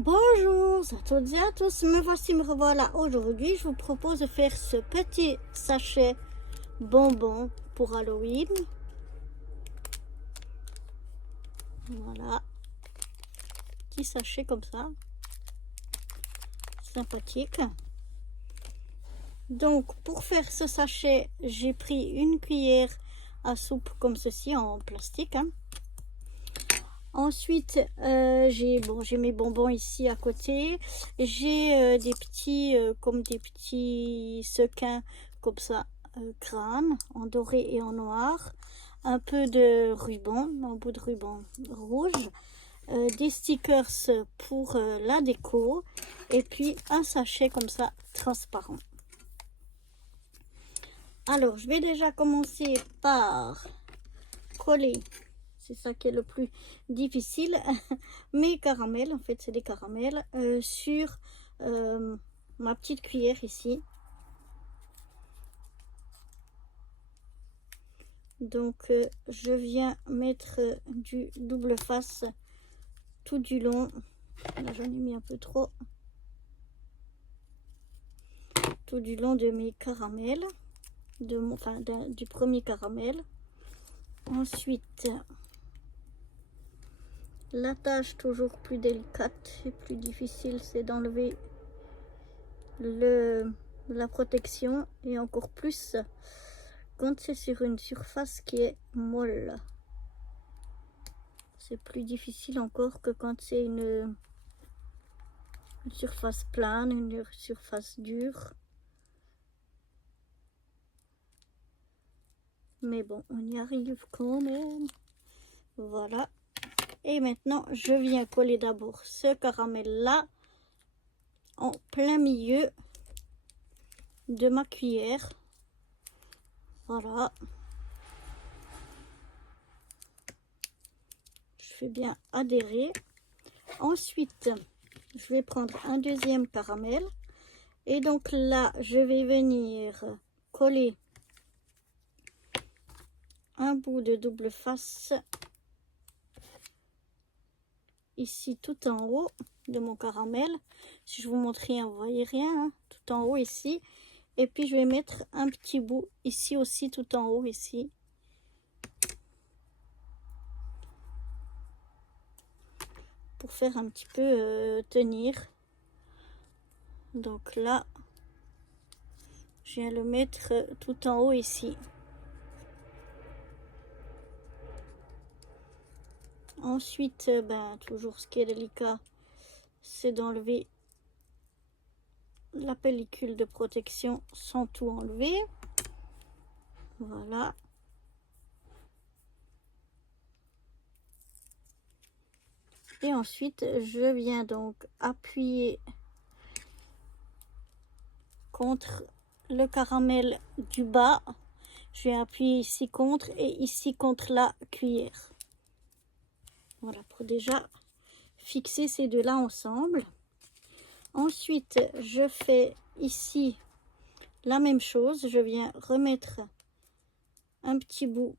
Bonjour à toutes et à tous, me revoilà aujourd'hui. Je vous propose de faire ce petit sachet bonbons pour Halloween. Voilà, petit sachet comme ça, sympathique. Donc pour faire ce sachet, j'ai pris une cuillère à soupe comme ceci en plastique. Ensuite, j'ai mes bonbons ici à côté. J'ai des petits, comme des petits sequins comme ça, crâne, en doré et en noir. Un peu de ruban, un bout de ruban rouge. Des stickers pour la déco. Et puis un sachet comme ça, transparent. Alors, je vais déjà commencer par coller. C'est ça qui est le plus difficile. Mes caramels, en fait, c'est des caramels sur ma petite cuillère ici. Donc, je viens mettre du double face tout du long. Là, j'en ai mis un peu trop. Tout du long de mes caramels, du premier caramel. Ensuite, la tâche toujours plus délicate et plus difficile, c'est d'enlever la protection, et encore plus quand c'est sur une surface qui est molle. C'est plus difficile encore que quand c'est une surface plane, une surface dure. Mais bon, on y arrive quand même. Voilà. Et maintenant, je viens coller d'abord ce caramel-là en plein milieu de ma cuillère. Voilà. Je fais bien adhérer. Ensuite, je vais prendre un deuxième caramel. Et donc là, je vais venir coller un bout de double face ici tout en haut de mon caramel. Si je vous montre rien, vous voyez rien, hein, tout en haut ici. Et puis je vais mettre un petit bout ici aussi tout en haut ici. Pour faire un petit peu tenir. Donc là, je viens le mettre tout en haut ici. Ensuite, toujours ce qui est délicat, c'est d'enlever la pellicule de protection sans tout enlever. Voilà. Et ensuite, je viens donc appuyer contre le caramel du bas. Je vais appuyer ici contre et ici contre la cuillère. Voilà, pour déjà fixer ces deux-là ensemble. Ensuite, je fais ici la même chose. Je viens remettre un petit bout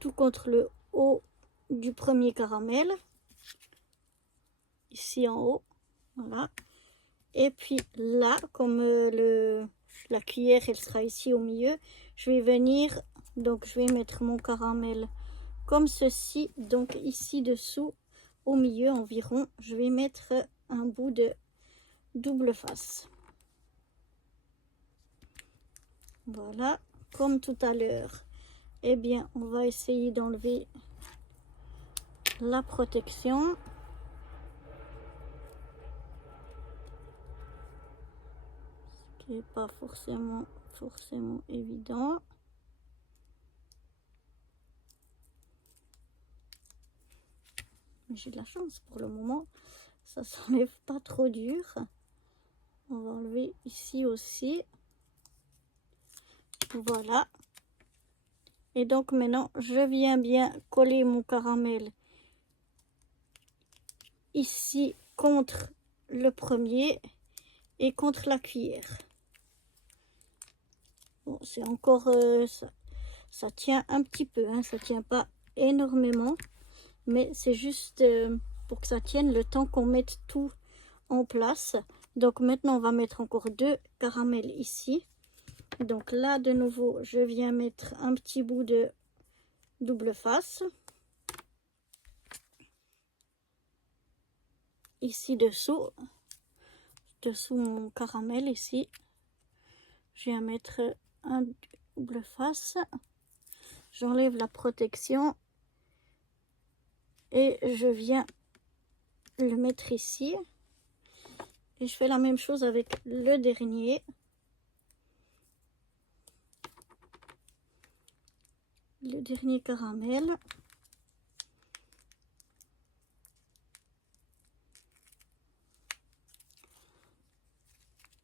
tout contre le haut du premier caramel. Ici en haut. Voilà. Et puis là, comme la cuillère, elle sera ici au milieu, je vais venir, donc je vais mettre mon caramel comme ceci. Donc ici dessous, au milieu environ, je vais mettre un bout de double face. Voilà, comme tout à l'heure. Eh bien, on va essayer d'enlever la protection. Ce qui n'est pas forcément évident. Mais j'ai de la chance pour le moment. Ça s'enlève pas trop dur. On va enlever ici aussi. Voilà. Et donc maintenant, je viens bien coller mon caramel ici contre le premier et contre la cuillère. Bon, c'est encore ça tient un petit peu, hein, ça tient pas énormément, mais c'est juste pour que ça tienne le temps qu'on mette tout en place. Donc maintenant on va mettre encore 2 caramels ici. Donc là de nouveau je viens mettre un petit bout de double face ici dessous mon caramel ici. Je viens mettre un double face, j'enlève la protection et je viens le mettre ici. Et je fais la même chose avec le dernier. Le dernier caramel.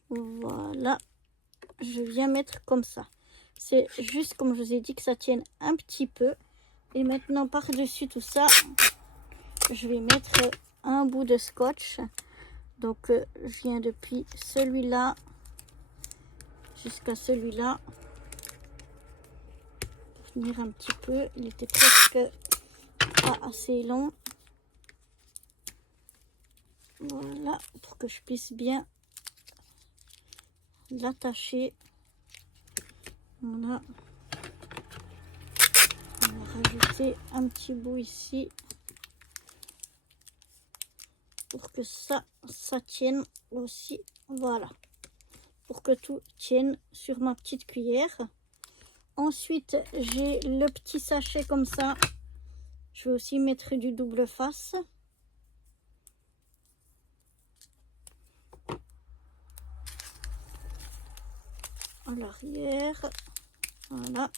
Voilà. Je viens mettre comme ça. C'est juste comme je vous ai dit que ça tienne un petit peu. Et maintenant par-dessus tout ça, je vais mettre un bout de scotch. Donc je viens depuis celui-là jusqu'à celui-là. Finir un petit peu, il était presque pas assez long. Voilà, pour que je puisse bien l'attacher. Voilà. On va rajouter un petit bout ici pour que ça tienne aussi. Voilà, pour que tout tienne sur ma petite cuillère. Ensuite j'ai le petit sachet comme ça, je vais aussi mettre du double face. À l'arrière, voilà.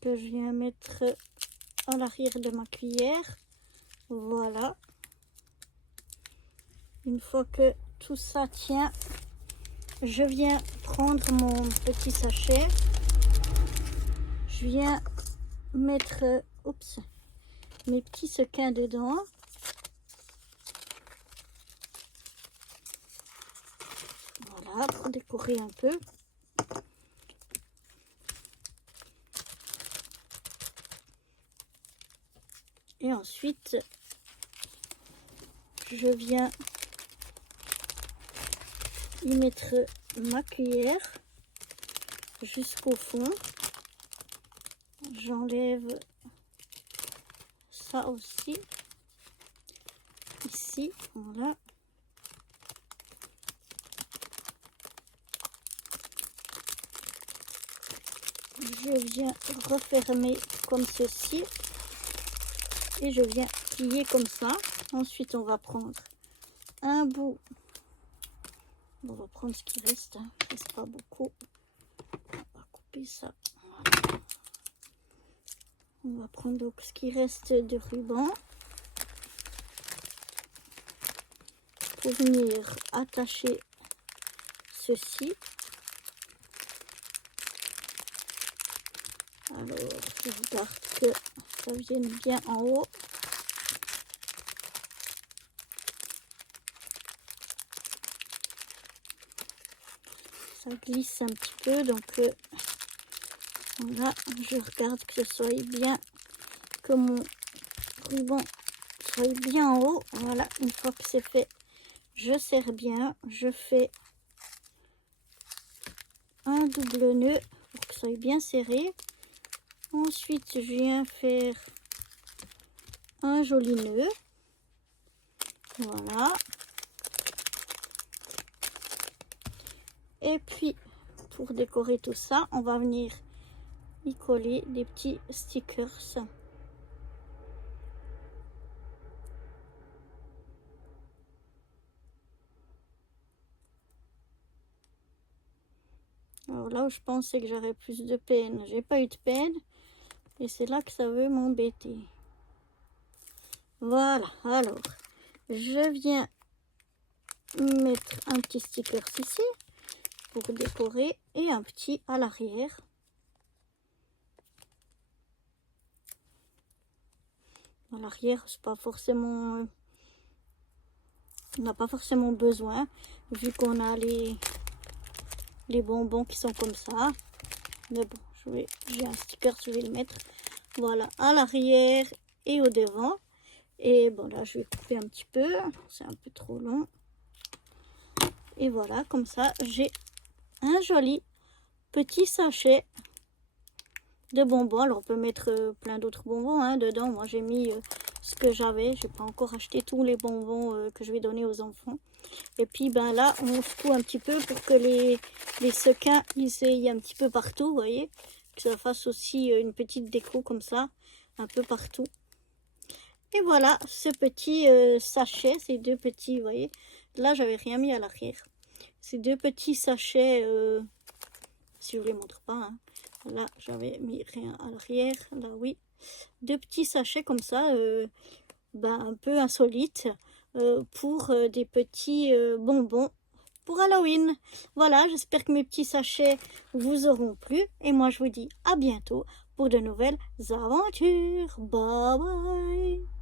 Que je viens mettre à l'arrière de ma cuillère. Voilà. Une fois que tout ça tient, je viens prendre mon petit sachet. Je viens mettre mes petits sequins dedans. Voilà, pour décorer un peu. Et ensuite, je viens y mettre ma cuillère jusqu'au fond. J'enlève ça aussi. Ici, voilà. Je viens refermer comme ceci. Et je viens plier comme ça. Ensuite, on va prendre un bout. On va prendre ce qui reste. Hein. Il ne reste pas beaucoup. On va couper ça. Voilà. On va prendre donc ce qui reste de ruban. Pour venir attacher ceci. Alors, je regarde que ça vienne bien en haut. Ça glisse un petit peu, donc voilà, je regarde que ce soit bien, que mon ruban soit bien en haut. Voilà, une fois que c'est fait, je serre bien, je fais un double nœud pour que ça soit bien serré. Ensuite, je viens faire un joli nœud. Voilà. Et puis, pour décorer tout ça, on va venir y coller des petits stickers. Alors là où je pensais que j'aurais plus de peine, j'ai pas eu de peine. Et c'est là que ça veut m'embêter. Voilà, alors, je viens mettre un petit sticker ici pour décorer et un petit à l'arrière. À l'arrière, c'est pas forcément... on n'a pas forcément besoin, vu qu'on a les bonbons qui sont comme ça. Mais bon, j'ai un sticker, je vais le mettre. Voilà, à l'arrière et au devant. Et bon, là, je vais couper un petit peu. C'est un peu trop long. Et voilà, comme ça, j'ai un joli petit sachet de bonbons. Alors, on peut mettre plein d'autres bonbons hein, dedans. Moi, j'ai mis ce que j'avais. Je n'ai pas encore acheté tous les bonbons que je vais donner aux enfants. Et puis, ben là, on secoue un petit peu pour que les sequins, ils aillent un petit peu partout, vous voyez. Que ça fasse aussi une petite déco comme ça, un peu partout. Et voilà, ce petit sachet, ces deux petits, vous voyez. Là, j'avais rien mis à l'arrière. Ces deux petits sachets, si je ne les montre pas, hein. Là, j'avais mis rien à l'arrière. Là, oui. Deux petits sachets comme ça, ben, un peu insolites, pour des petits bonbons pour Halloween. Voilà, j'espère que mes petits sachets vous auront plu. Et moi, je vous dis à bientôt pour de nouvelles aventures. Bye bye.